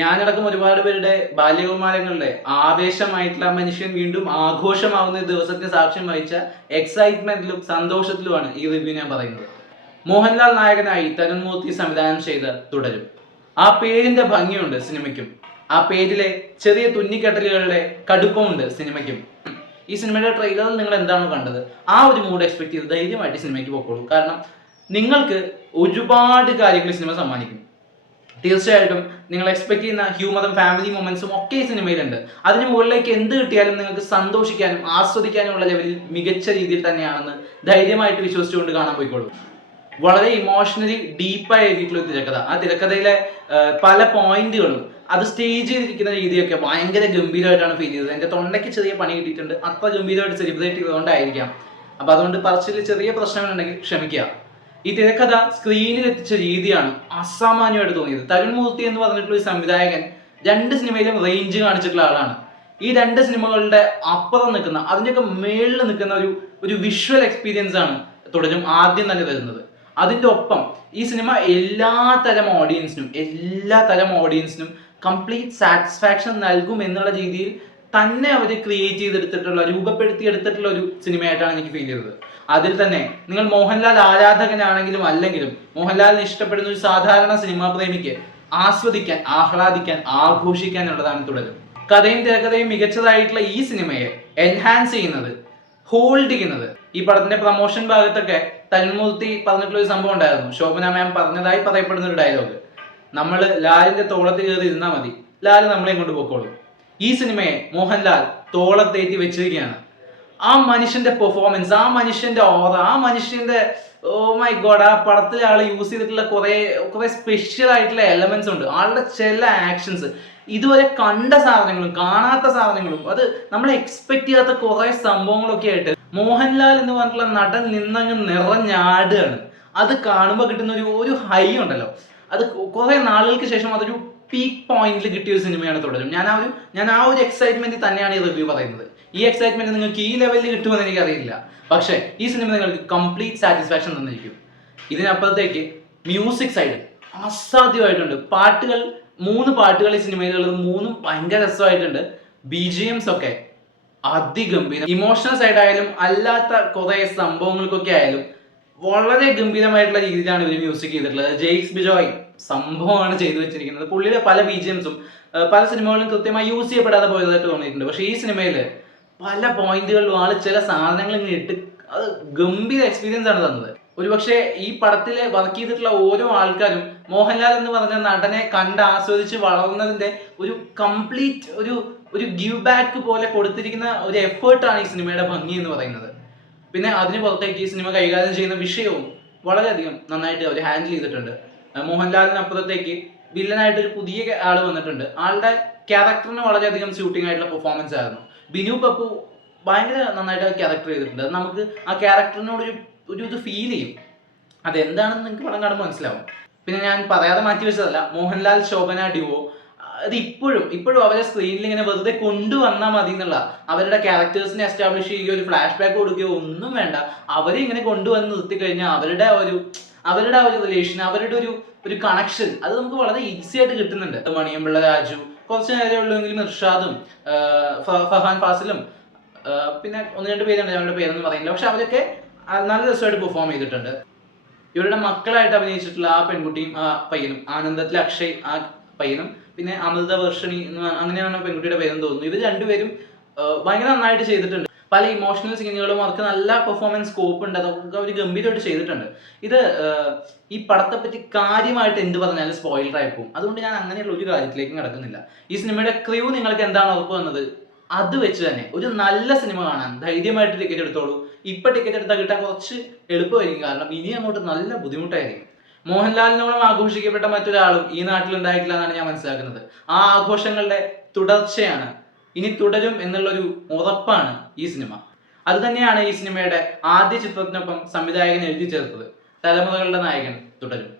ഞാനടക്കം ഒരുപാട് പേരുടെ ബാല്യകുമാരങ്ങളുടെ ആവേശമായിട്ടുള്ള മനുഷ്യൻ വീണ്ടും ആഘോഷമാവുന്ന ദിവസത്തെ സാക്ഷ്യം വഹിച്ച എക്സൈറ്റ്മെന്റിലും സന്തോഷത്തിലുമാണ് ഈ റിവ്യൂ ഞാൻ പറയുന്നത്. മോഹൻലാൽ നായകനായി തരുൺ മൂർത്തി സംവിധാനം ചെയ്ത് തുടരും. ആ പേരിന്റെ ഭംഗിയുണ്ട് സിനിമയ്ക്കും, ആ പേരിലെ ചെറിയ തുന്നിക്കെട്ടലുകളുടെ കടുപ്പമുണ്ട് സിനിമയ്ക്കും. ഈ സിനിമയുടെ ട്രെയിലറിൽ നിങ്ങൾ എന്താണ് കണ്ടത്, ആ ഒരു മൂഡ് എക്സ്പെക്ട് ചെയ്ത് ധൈര്യമായിട്ട് സിനിമയ്ക്ക് പോയിക്കോളൂ. കാരണം നിങ്ങൾക്ക് ഒരുപാട് കാര്യങ്ങൾ സിനിമ സമ്മാനിക്കും. തീർച്ചയായിട്ടും നിങ്ങൾ എക്സ്പെക്ട് ചെയ്യുന്ന ഹ്യൂമറും ഫാമിലി മൊമെന്റ്സും ഒക്കെ ഈ സിനിമയിലുണ്ട്. അതിന് മുകളിലേക്ക് എന്ത് കിട്ടിയാലും നിങ്ങൾക്ക് സന്തോഷിക്കാനും ആസ്വദിക്കാനുമുള്ള ലെവലിൽ മികച്ച രീതിയിൽ തന്നെയാണെന്ന് ധൈര്യമായിട്ട് വിശ്വസിച്ചുകൊണ്ട് കാണാൻ പോയിക്കോളൂ. വളരെ ഇമോഷണലി ഡീപ്പായി എഴുതിയിട്ടുള്ള ഒരു തിരക്കഥ. ആ തിരക്കഥയിലെ പല പോയിന്റുകളും അത് സ്റ്റേജ് ചെയ്തിരിക്കുന്ന രീതിയൊക്കെ ഭയങ്കര ഗംഭീരമായിട്ടാണ് ഫീൽ ചെയ്തത്. എൻ്റെ തൊണ്ടയ്ക്ക് ചെറിയ പണി കിട്ടിയിട്ടുണ്ട്. അത്ര ഗംഭീരമായിട്ട് സെലിബ്രേറ്റ് ചെയ്തുകൊണ്ടായിരിക്കാം. അപ്പൊ അതുകൊണ്ട് പറച്ചിൽ ചെറിയ പ്രശ്നങ്ങളുണ്ടെങ്കിൽ ക്ഷമിക്കുക. ഈ തിരക്കഥ സ്ക്രീനിൽ എത്തിച്ച രീതിയാണ് അസാമാന്യമായിട്ട് തോന്നിയത്. തരുൺ മൂർത്തി എന്ന് പറഞ്ഞിട്ടുള്ള ഒരു സംവിധായകൻ 2 സിനിമയിലും റേഞ്ച് കാണിച്ചിട്ടുള്ള ആളാണ്. ഈ 2 സിനിമകളുടെ അപ്പുറം നിൽക്കുന്ന, അതിൻ്റെയൊക്കെ മേളിൽ നിൽക്കുന്ന ഒരു വിഷ്വൽ എക്സ്പീരിയൻസ് ആണ് തുടരും ആദ്യം തന്നെ തരുന്നത്. അതിൻ്റെ ഒപ്പം ഈ സിനിമ എല്ലാ തരം ഓഡിയൻസിനും കംപ്ലീറ്റ് സാറ്റിസ്ഫാക്ഷൻ നൽകും എന്നുള്ള രീതിയിൽ തന്നെ അവർ ക്രിയേറ്റ് ചെയ്തെടുത്തിട്ടുള്ള, രൂപപ്പെടുത്തിയെടുത്തിട്ടുള്ള ഒരു സിനിമയായിട്ടാണ് എനിക്ക് ഫീൽ ചെയ്തത്. അതിൽ തന്നെ നിങ്ങൾ മോഹൻലാൽ ആരാധകനാണെങ്കിലും അല്ലെങ്കിലും മോഹൻലാലിനെ ഇഷ്ടപ്പെടുന്ന ഒരു സാധാരണ സിനിമാ പ്രേമിക്ക് ആസ്വദിക്കാൻ, ആഹ്ലാദിക്കാൻ, ആഘോഷിക്കാനുള്ളതാണ് തുടരും. കഥയും തിരക്കഥയും മികച്ചതായിട്ടുള്ള ഈ സിനിമയെ എൻഹാൻസ് ചെയ്യുന്നത്, ഹോൾഡ് ചെയ്യുന്നത്, ഈ പടത്തിന്റെ പ്രൊമോഷൻ ഭാഗത്തൊക്കെ തരുൺമൂർത്തി പറഞ്ഞിട്ടുള്ള ഒരു സംഭവം ഉണ്ടായിരുന്നു. ശോഭന മാം പറഞ്ഞതായി പറയപ്പെടുന്ന ഒരു ഡയലോഗ്, നമ്മൾ ലാലിന്റെ തോളത്ത് കയറി ഇരുന്നാൽ മതി, ലാൽ നമ്മളെയും കൊണ്ട് പോയിക്കോളും. ഈ സിനിമയെ മോഹൻലാൽ തോളത്തേറ്റി വെച്ചിരിക്കുകയാണ്. ആ മനുഷ്യന്റെ പെർഫോമൻസ്, ആ മനുഷ്യന്റെ ഓറ, ആ മനുഷ്യന്റെ ഓ മൈ ഗോഡ്, ആ പടത്തിലെ ആൾ യൂസ് ചെയ്തിട്ടുള്ള കുറെ സ്പെഷ്യൽ ആയിട്ടുള്ള എലമെന്റ്സ് ഉണ്ട്. ആളുടെ ചില ആക്ഷൻസ്, ഇതുവരെ കണ്ട സാധനങ്ങളും കാണാത്ത സാധനങ്ങളും, അത് നമ്മൾ എക്സ്പെക്ട് ചെയ്യാത്ത കുറെ സംഭവങ്ങളൊക്കെ ആയിട്ട് മോഹൻലാൽ എന്ന് പറഞ്ഞിട്ടുള്ള നടൻ നിന്നങ്ങ് നിറഞ്ഞാടുകയാണ്. അത് കാണുമ്പോൾ കിട്ടുന്ന ഒരു ഹൈ ഉണ്ടല്ലോ, അത് കുറെ നാളുകൾക്ക് ശേഷം അതൊരു പീക്ക് പോയിന്റിൽ കിട്ടിയ ഒരു സിനിമയാണ് തുടരും. ഞാൻ ആ ഒരു എക്സൈറ്റ്മെന്റ് തന്നെയാണ് ഈ റിവ്യൂ പറയുന്നത്. ഈ എക്സൈറ്റ്മെന്റ് നിങ്ങൾക്ക് ഈ ലെവലിൽ കിട്ടുമെന്ന് എനിക്കറിയില്ല, പക്ഷേ ഈ സിനിമ നിങ്ങൾക്ക് കംപ്ലീറ്റ് സാറ്റിസ്ഫാക്ഷൻ തന്നിരിക്കും. ഇതിനപ്പുറത്തേക്ക് മ്യൂസിക് സൈഡ് അസാധ്യമായിട്ടുണ്ട്. 3 പാട്ടുകൾ ഈ സിനിമയിലുള്ളത്, 3ഉം ഭയങ്കര രസമായിട്ടുണ്ട്. BGMs ഒക്കെ അതിഗംഭീരം. ഇമോഷണൽ സൈഡ് ആയാലും അല്ലാത്ത കുറെ സംഭവങ്ങൾക്കൊക്കെ ആയാലും വളരെ ഗംഭീരമായിട്ടുള്ള രീതിയിലാണ് ഇവർ മ്യൂസിക് ചെയ്തിട്ടുള്ളത്. ജെയ്ക്സ് ബിജോയ് സംഭവമാണ് ചെയ്തു വെച്ചിരിക്കുന്നത്. പുള്ളിയുടെ പല BGMസും പല സിനിമകളിലും കൃത്യമായി യൂസ് ചെയ്യപ്പെടാതെ പോയതായിട്ട് തോന്നിയിട്ടുണ്ട്. പക്ഷേ ഈ സിനിമയിൽ പല പോയിന്റുകളിലും ആള് ചില സാധനങ്ങൾ ഇങ്ങനെ ഇട്ട് അത് ഗംഭീര എക്സ്പീരിയൻസ് ആണ് തന്നത്. ഒരുപക്ഷെ ഈ പടത്തിൽ വർക്ക് ചെയ്തിട്ടുള്ള ഓരോ ആൾക്കാരും മോഹൻലാൽ എന്ന് പറഞ്ഞ നടനെ കണ്ട് ആസ്വദിച്ച് വളർന്നതിന്റെ ഒരു കംപ്ലീറ്റ് ഒരു ഗിവ് ബാക്ക് പോലെ കൊടുത്തിരിക്കുന്ന ഒരു എഫേർട്ടാണ് ഈ സിനിമയുടെ ഭംഗി എന്ന് പറയുന്നത്. പിന്നെ അതിന് പുറത്തേക്ക് ഈ സിനിമ കൈകാര്യം ചെയ്യുന്ന വിഷയവും വളരെയധികം നന്നായിട്ട് അവർ ഹാൻഡിൽ ചെയ്തിട്ടുണ്ട്. മോഹൻലാലിനപ്പുറത്തേക്ക് വില്ലനായിട്ടൊരു പുതിയ ആൾ വന്നിട്ടുണ്ട്. ആളുടെ ക്യാരക്ടറിന് വളരെയധികം സ്യൂട്ടിംഗ് ആയിട്ടുള്ള പെർഫോമൻസ് ആയിരുന്നു. ബിനു പപ്പു ഭയങ്കര നന്നായിട്ട് ക്യാരക്ടർ ചെയ്തിട്ടുണ്ട്. അത് നമുക്ക് ആ ക്യാരക്ടറിനോട് ഇത് ഫീൽ ചെയ്യും. അതെന്താണെന്ന് നിങ്ങൾക്ക് പടം കാണുമ്പോൾ മനസ്സിലാവും. പിന്നെ ഞാൻ പറയാതെ മാറ്റി വെച്ചതല്ല, മോഹൻലാൽ ശോഭന ഡ്യുവോ അത് ഇപ്പോഴും അവരെ സ്ക്രീനിൽ ഇങ്ങനെ വെറുതെ കൊണ്ടുവന്നാൽ മതി എന്നുള്ള, അവരുടെ ക്യാരക്ടേഴ്സിനെ എസ്റ്റാബ്ലിഷ് ചെയ്യുകയോ ഒരു ഫ്ലാഷ് ബാക്ക് കൊടുക്കുകയോ ഒന്നും വേണ്ട. അവരെ ഇങ്ങനെ കൊണ്ടുവന്ന് നിർത്തി കഴിഞ്ഞാൽ അവരുടെ ആ ഒരു റിലേഷൻ, അവരുടെ ഒരു കണക്ഷൻ അത് നമുക്ക് വളരെ ഈസി ആയിട്ട് കിട്ടുന്നുണ്ട്. മണിയമ്പിള്ള രാജു കുറച്ച് നേരെ ഉള്ളൂവെങ്കിലും ഇർഷാദും ഫഹാൻ ഫാസിലും പിന്നെ 1-2 പേരുണ്ട്, അവരുടെ പേരൊന്നും പറയുന്നില്ല. പക്ഷെ അവരൊക്കെ നല്ല രസമായിട്ട് പെർഫോം ചെയ്തിട്ടുണ്ട്. ഇവരുടെ മക്കളായിട്ട് അഭിനയിച്ചിട്ടുള്ള ആ പെൺകുട്ടിയും ആ പയ്യനും, ആനന്ദത്തിലെ അക്ഷയ് ആ പയ്യനും, പിന്നെ അമൃത വർഷണി അങ്ങനെയാണ് പെൺകുട്ടിയുടെ പേരെന്ന് തോന്നുന്നു. ഇവർ 2 പേരും ഭയങ്കര നന്നായിട്ട് ചെയ്തിട്ടുണ്ട്. പല ഇമോഷണൽ സീനുകളും അവർക്ക് നല്ല പെർഫോമൻസ് സ്കോപ്പ് ഉണ്ട്. അതൊക്കെ അവർ ഗംഭീരമായിട്ട് ചെയ്തിട്ടുണ്ട്. ഇത് ഈ പടത്തെ പറ്റി കാര്യമായിട്ട് എന്ത് പറഞ്ഞാലും സ്പോയിലർ ആയി പോകും. അതുകൊണ്ട് ഞാൻ അങ്ങനെയുള്ള ഒരു കാര്യത്തിലേക്കും കിടക്കുന്നില്ല. ഈ സിനിമയുടെ ക്രൂ നിങ്ങൾക്ക് എന്താണ് ഉറപ്പ് വന്നത്, അത് വെച്ച് തന്നെ ഒരു നല്ല സിനിമ കാണാൻ ധൈര്യമായിട്ട് ടിക്കറ്റ് എടുത്തോളൂ. ഇപ്പൊ ടിക്കറ്റ് എടുത്താൽ കിട്ടാൻ കുറച്ച് എളുപ്പമായിരിക്കും, കാരണം ഇനി അങ്ങോട്ട് നല്ല ബുദ്ധിമുട്ടായിരിക്കും. മോഹൻലാലിനോളം ആഘോഷിക്കപ്പെട്ട മറ്റൊരാളും ഈ നാട്ടിൽ ഉണ്ടായിട്ടില്ല എന്നാണ് ഞാൻ മനസ്സിലാക്കുന്നത്. ആ ആഘോഷങ്ങളുടെ തുടർച്ചയാണ്, ഇനി തുടരും എന്നുള്ളൊരു ഉറപ്പാണ് ഈ സിനിമ. അത് തന്നെയാണ് ഈ സിനിമയുടെ ആദ്യ ചിത്രത്തിനൊപ്പം സംവിധായകൻ എഴുതി ചേർത്തത്. തലമുറകളുടെ നായകൻ തുടരും.